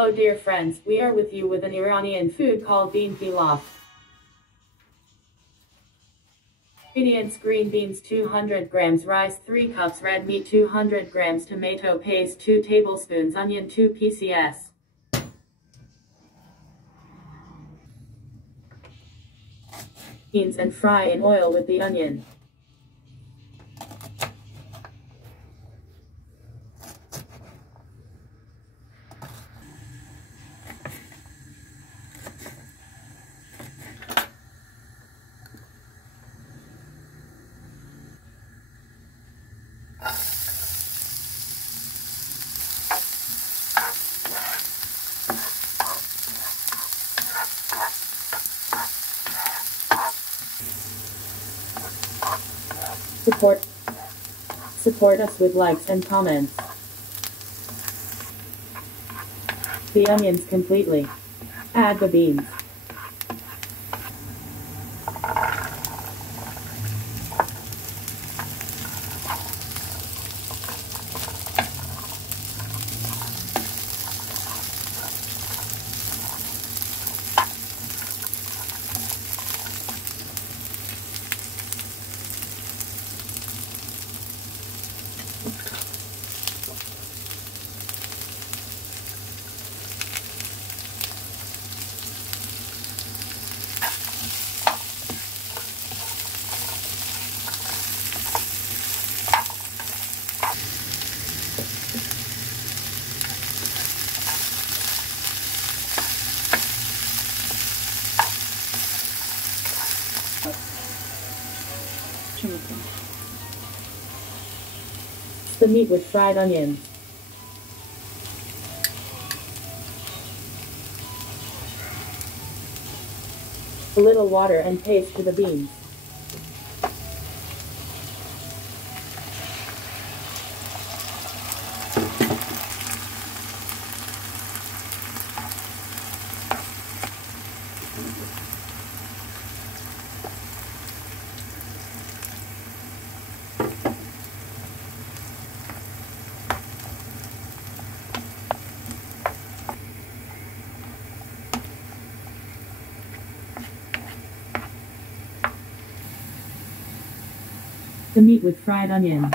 Oh dear friends, we are with you with an Iranian food called bean pilaf. Ingredients: green beans 200 grams, rice 3 cups, red meat 200 grams, tomato paste 2 tablespoons, onion 2 pcs. Beans and fry in oil with the onion. Support us with likes and comments. The onions completely. Add the beans. The meat with fried onions. A little water and paste to the beans. The meat with fried onions.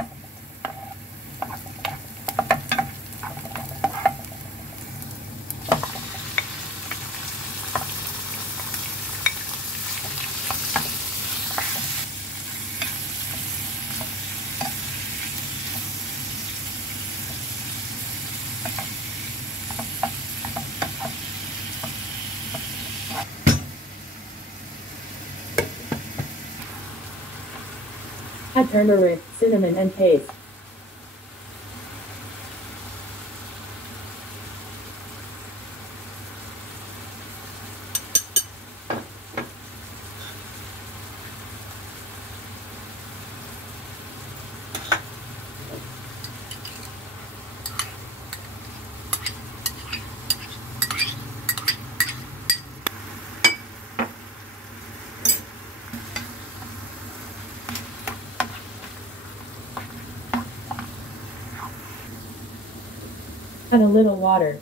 Add turmeric, cinnamon and paste. Add a little water.